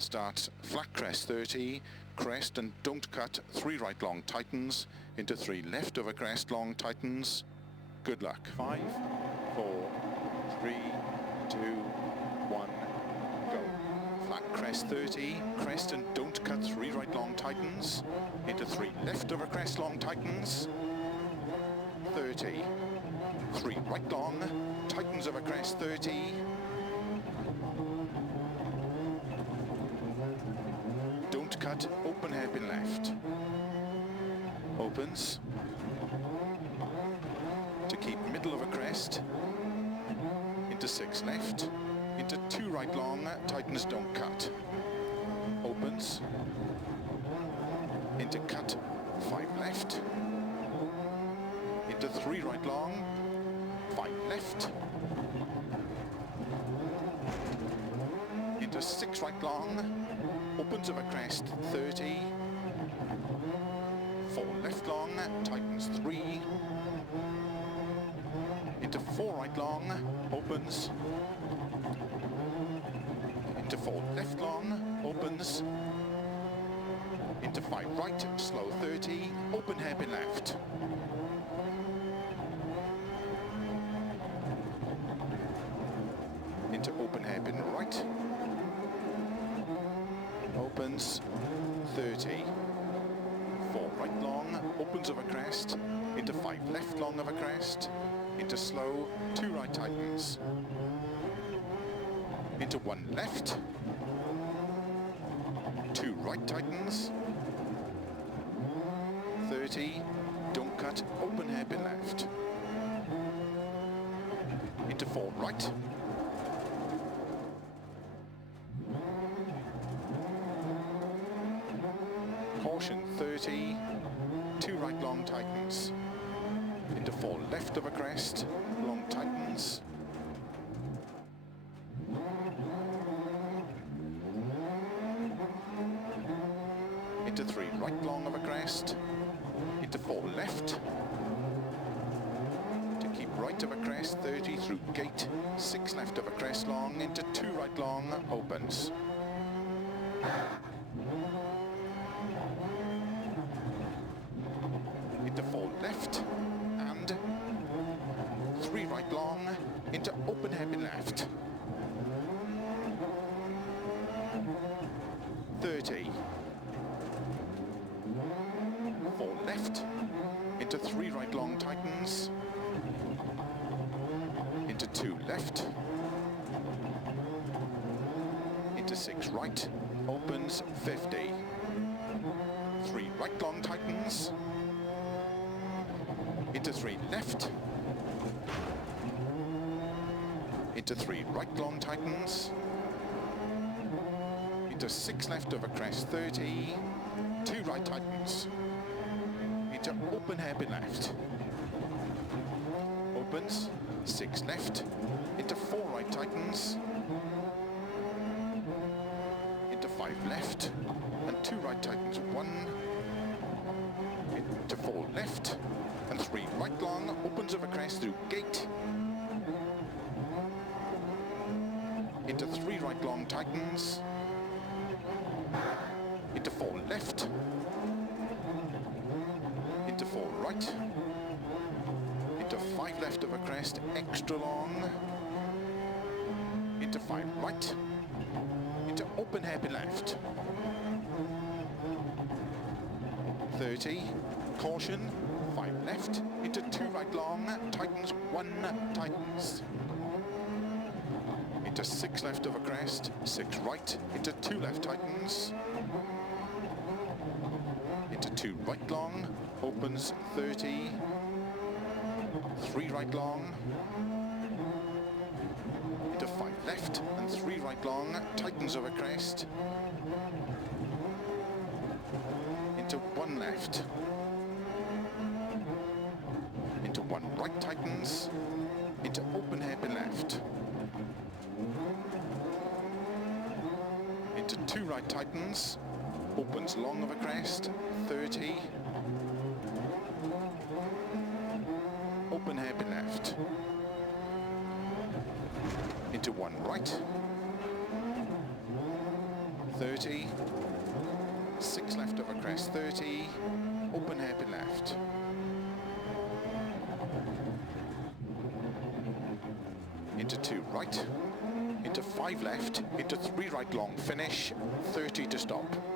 Starts flat crest 30, crest and don't cut, 3 right long tightens, into 3 left over crest long tightens. Good luck. 5, 4, 3, 2, 1, go. Flat crest 30, crest and don't cut, 3 right long tightens, into 3 left over crest long tightens. 30, 3 right long, tightens over crest 30. Don't cut, open hairpin left. Opens. To keep middle of a crest. Into 6 left. Into 2 right long, tightens, don't cut. Opens. Into cut, 5 left. Into 3 right long, 5 left. Into 6 right long, opens of a crest 30, 4 left long, tightens 3, into 4 right long, opens, into 4 left long, opens, into 5 right, slow 30, open hairpin left. Into open hairpin right. Opens 30, 4 right long, opens of a crest, into 5 left long of a crest, into slow, 2 right tightens, into 1 left, 2 right tightens, 30, don't cut, open hairpin left, into 4 right, caution 30, 2 right long tightens, into 4 left of a crest, long tightens, into 3 right long of a crest, into 4 left, to keep right of a crest 30 through gate, 6 left of a crest long, into 2 right long, opens. Into 4 left and 3 right long, into open hairpin left. 30. 4 left, into 3 right long tightens, into 2 left, into 6 right, opens 50. 3 right long tightens, into 3 left, into 3 right long tightens, into 6 left over crest 30, 2 right tightens, into open hairpin left, opens, 6 left, into 4 right tightens, into 5 left, and 2 right tightens, 1, into 4 left, and 3 right long, opens of a crest through gate, into 3 right long tightens, into 4 left, into 4 right, into 5 left of a crest, extra long, into 5 right, into open hairpin left, 30, caution, 5 left, into 2 right long, tightens, 1, tightens, into 6 left of a crest, 6 right, into 2 left tightens, into 2 right long, opens 30, 3 right long, into 5 left and 3 right long, tightens over crest, into 1 left, into 1 right tightens, into open hairpin left, into 2 right tightens, opens long of a crest, 30, open hairpin left, into 1 right, 30, 6 left over crest 30, open hairpin left. Into 2 right, into 5 left, into 3 right long, finish, 30 to stop.